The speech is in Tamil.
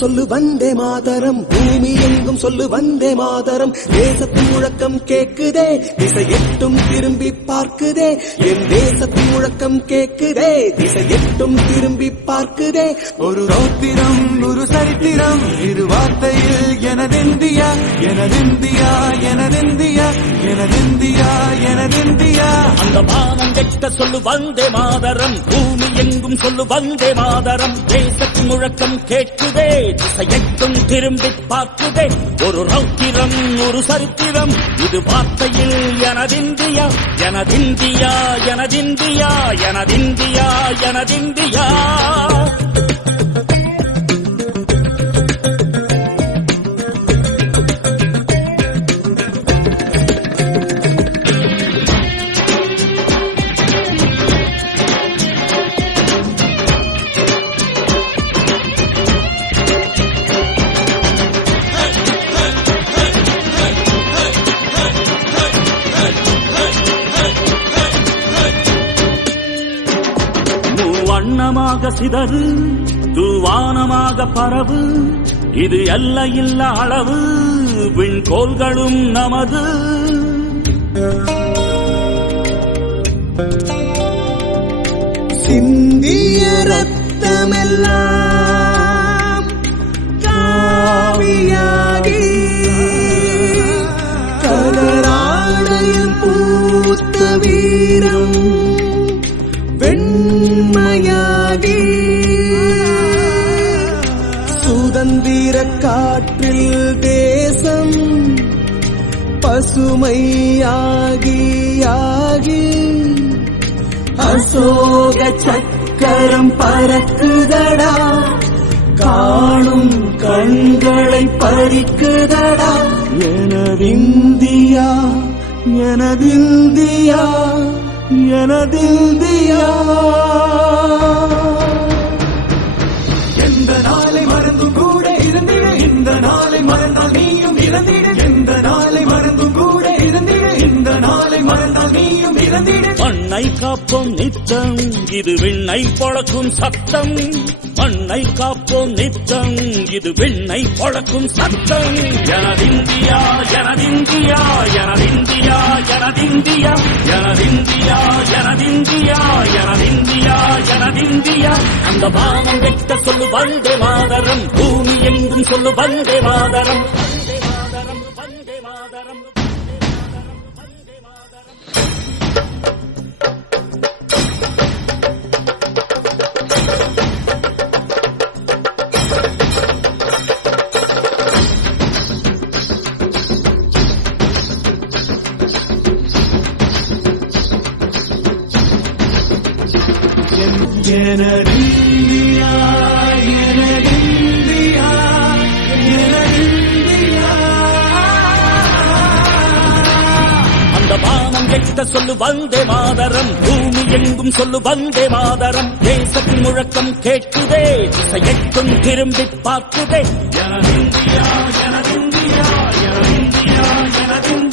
சொல்லு வந்தே மாதரம், பூமி எங்கும் சொல்லு வந்தே மாதரம். தேசத்தின் முழக்கம் கேக்குதே, திசை எட்டும் திரும்பி பார்க்குதே. என் தேசத்தின் முழக்கம் கேக்குதே, திசை எட்டும் திரும்பி பார்க்குதே. ஒரு ரௌத்திரம் ஒரு சரித்திரம், இரு வார்த்தையில் எனதிந்தியா எனதிந்தியா எனதிந்தியா எனதிந்தியா எனதிந்தியா. அந்த வானம் கெட்ட சொல்லு வந்தே மாதரம், பூமி எங்கும் சொல்லு வந்தே மாதரம். தேசத்தின் முழக்கம் கேட்குதே, திசையெட்டும் திரும்பி பார்க்குதே. ஒரு ரௌத்திரம் ஒரு சரித்திரம், இது வார்த்தையில் எனதிந்தியா எனதிந்தியா எனதிந்தியா எனதிந்தியா எனதிந்தியா. வண்ணமாக சிதறு தூவானமாக பரவு, இது எல்லையில்லா அளவு, விண்கோள்களும் நமது. சிந்திய ரத்தமெல்லாம் காவியாகி, கலராடையில் பூத்த வீரம் வெண்மையாகி, சுதந்திர காற்றில் தேசம் பசுமையாகி ஆகி, அசோக சக்கரம் பறக்குதடா, காணும் கண்களை பறிக்குதடா. எனதிந்தியா எனதிந்தியா எனதிந்தியா. எந்த நாளை மறந்தும் கூட இருந்திட, இந்த நாளை மறந்தால் நீயும் இறந்திட. எந்த நாளை மறந்தும் கூட இருந்திட, இந்த நாளை மறந்தால் நீயும் இறந்திட. மண்ணை காப்போம் நித்தம், இது விண்ணை பொழக்கும் சத்தம். மண்ணை காப்போம் நித்தம், இது விண்ணை பொழக்கும் சத்தம். எனதிந்தியா எனதிந்தியா எனதிந்தியா எனதிந்தியா எனதிந்தியா எனதிந்தியா எனதிந்தியா எனதிந்தியா. அந்த வானம் வெட்ட சொல்லு வந்தே மாதரம், பூமி எங்கும் சொல்லு வந்தே மாதரம். வந்தே மாதரம் வந்தே மாதரம் வந்தே மாதரம். எனதிந்தியா எனதிந்தியா எனதிந்தியா. அந்த வானம் கெட்ட சொல்லு வந்தே மாதரம், பூமி எங்கும் சொல்லு வந்தே மாதரம். தேசத்தின் முழக்கம் கேட்குதே, திசையெட்டும் திரும்பி பார்க்குதே. எனதிந்தியா எனதிந்தியா எனதிந்தியா எனதிந்தியா.